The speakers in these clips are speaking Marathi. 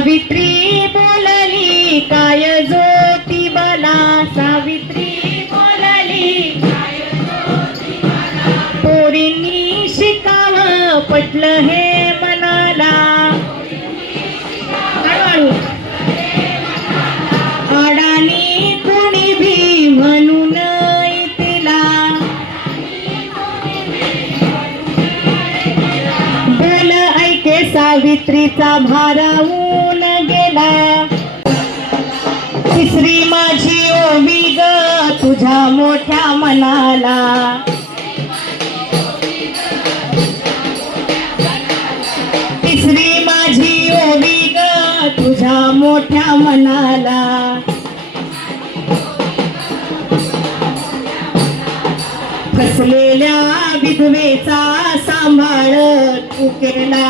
सावित्री बोलली काय ज्योतिबाला, सावित्री बोलली काय ज्योतिबाला, पोरींनी शिकावं पटलं हे मनाला, अडाणी कोणी भी म्हणून तिला, बोल ऐके सावित्रीचा भारावून गेला, तिसरी माझी ओवी ग तुझ्या मोठ्या मनाला, तिसरी माझी ओवी ग तुझ्या मोठ्या मनाला, फसलेल्या विधवेचा सांभाळ तू केला,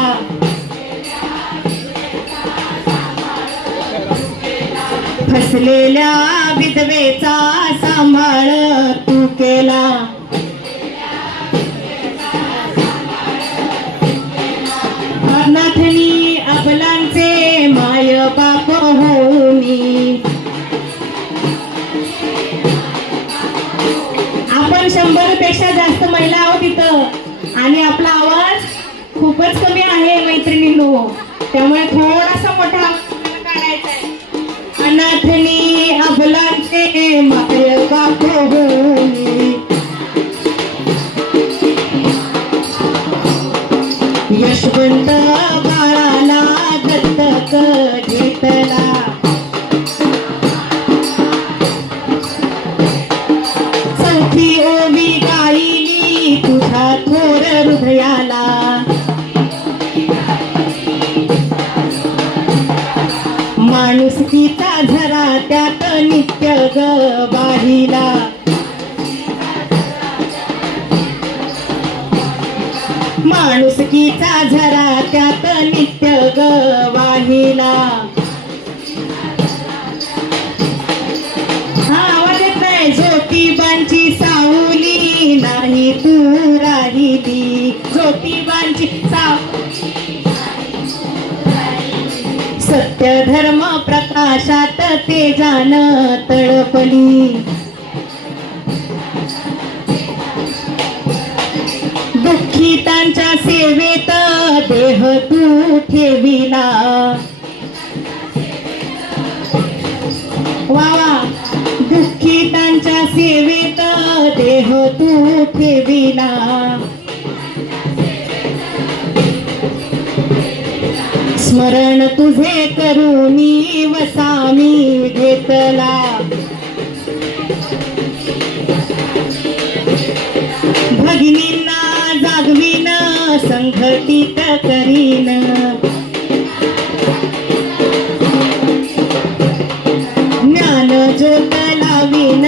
फसलेल्या विधवेचा सांभाळ तू केला, अनाथनी अबलांचे माय बाप होऊनी, आपण 100 पेक्षा जास्त महिला आहोत इथं आणि आपला आवाज खूपच कमी आहे मैत्रिणींनो, त्यामुळे थोडासा मोठा आवाज काढायचा आहे. अनाथनी अबलांचे माय बाप होऊनी, यशवंत बाळाला दत्तक घेतला, चौथी ओवी गायली तुझ्या थोर हृदयाला, माणुसकीचा झरा त्यात नित्य ग वाहिला, माणुसकीचा झरा त्यात नित्य ग वाहिला. हा आवाज येत नाही. ज्योतिबांची सावली नाही तू राहिली, ज्योतिबांची सत्य धर्म प्रकाशात तेजान तळपली, दुःखितांच्या सेवेत देह तू ठेविला, वा दुःखितांच्या सेवेत देह तू ठेविला, स्मरण तुझे करूनी वसामी घेतला, भगिनींना जागवीन संघटित करीन, ज्ञान ज्योत लावीन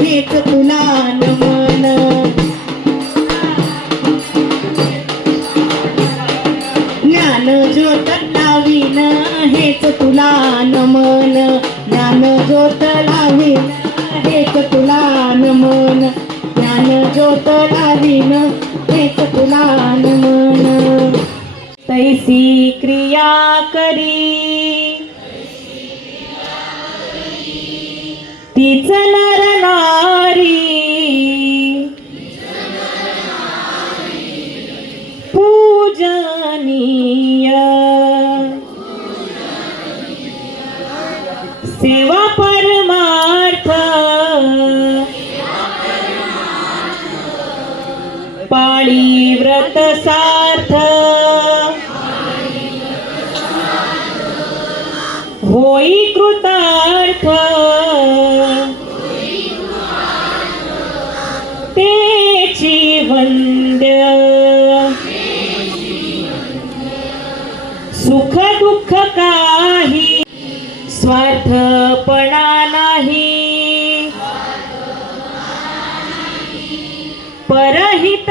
हेच तुला नमन, ज्ञान ज्योत लावीन हेच तुला नमन, ज्ञान ज्योत लावीन हेच तुला नमन, ज्ञान ज्योत लावीन हेच तुला नमन. तैसी क्रिया करी तीच नर नारी, पूजनीय सेवा परमार्थ, पाळी व्रत सार्थ, होई कृतार्थ, तेची वंद्य, सुख दुःख काही स्वार्थपणा नाही, परहित